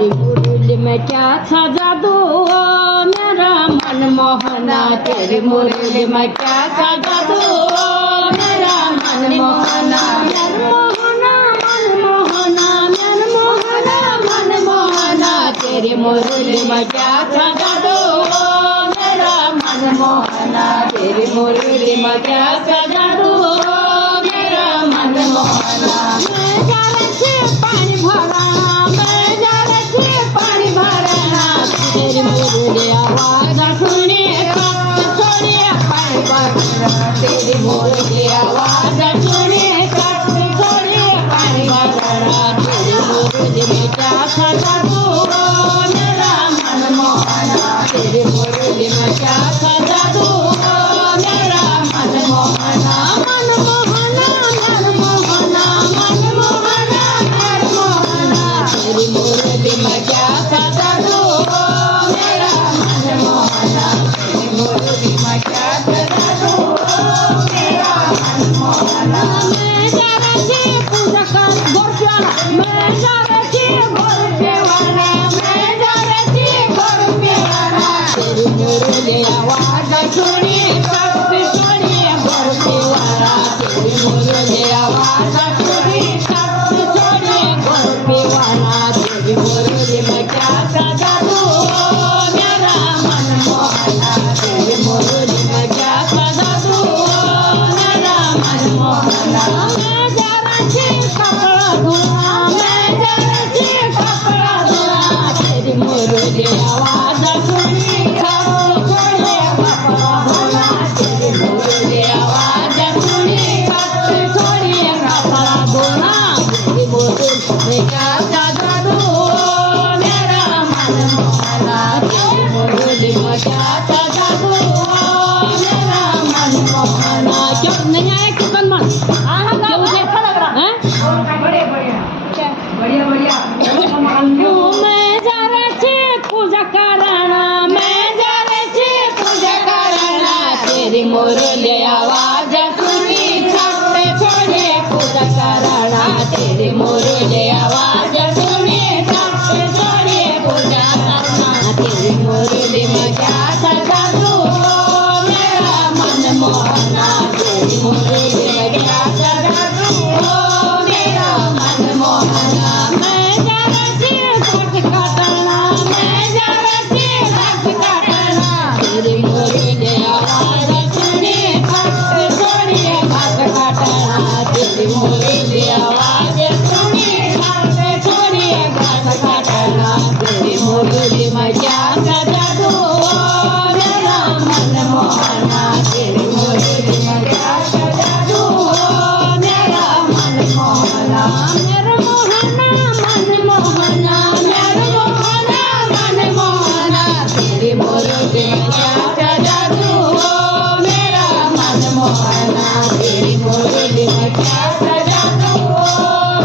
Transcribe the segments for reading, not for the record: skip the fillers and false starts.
तेरी मुरली में क्या था जादू मेरा मनमोहना तेरी मुरली में क्या था जादू मेरा मनमोहना मनमोहना मनमोहना मनमोहना मनमोहना तेरी मुरली में क्या था जादू मेरा मनमोहना तेरी मुरली में क्या था जादू मेरा मनमोहना मैं जा रही थी पानी भराना मैं जा रही थी पानी भराना तेरी मुरली आवाज सुनिए छोड़िए पानी भराना तेरी मुरली आवाज सुनिए छोड़िए पानी भराना तेरी मुरली में क्या था जादू मेरा मनमोहना तेरी मुरली में क्या था जादू मेरा मनमोहना मनमोहना मनमोहना मनमोहना मनमोहना तेरी मुरली में क्या था जादू मेरा मनमोहना तेरी मुरली में क्या था जादू मेरा मनमोहना मैं जा रही थी पूजा कर गोरप्याला मैं जा रही थी गोरप्याला मैं जा रही थी गोरप्याला तेरी मुरली आवाज सुनिए छोड़िए गोरप्याला तेरी मुरली आवाज सुनिए छोड़िए गोरप्याला तेरी मुरली में क्या था जादू मेरा मनमोहना तेरी मुरली में क्या था जादू मेरा मनमोहना मैं जा रही थी कपड़ा धोना मैं जा रही थी कपड़ा धोना तेरी मुरली आवाज सुनी छोड़िए कपड़ा धोना तेरी मुरली आवाज सुनी छोड़िए कपड़ा धोना तेरी मुरली में क्या था जादू मेरा मनमोहना तेरी मुरली में क्या था जादू मेरा मनमोहना क्यों नहीं आया कितन मन क्यों अच्छा लग रहा है बढ़िया बढ़िया मैं जा रही थी पूजा कराना मैं जा रही थी पूजा कराना तेरी मुरली आवाज सुनी छोड़िए पूजा कराना तेरी मुरली आवाज सुनी छोड़िए पूजा करना तेरी मुरली में क्या था जादू मेरा मनमोहना तेरी मुरली में क्या था जादू मेरा मनमोहना मैं जा रही थी घाट काटना मैं जा रही थी घाट काटना तेरी मुरली आवाज सुनी छोड़िए घाट काटना तेरी मुरली आवाज सुनी छोड़िए घाट काटना तेरी मुरली में क्या था जादू मेरा मनमोहना तेरी मुरली में क्या था जादू मेरा मनमोहना मनमोहना मनमोहना मनमोहना मनमोहना तेरी मुरली में क्या था जादू मेरा मनमोहना तेरी मुरली में क्या था जादू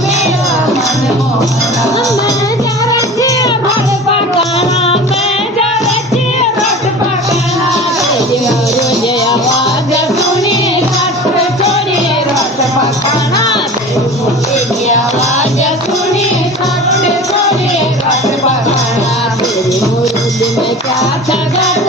मेरा मनमोहना मैं जा रही थी भट पकाना मैं जा रही थी भट पकाना तेरी मुरली आवाज सुनी छोड़िए रट पकाना तेरी मुरली आवाज सुनी छोड़िए रट पकाना तेरी मुरली में क्या था जादू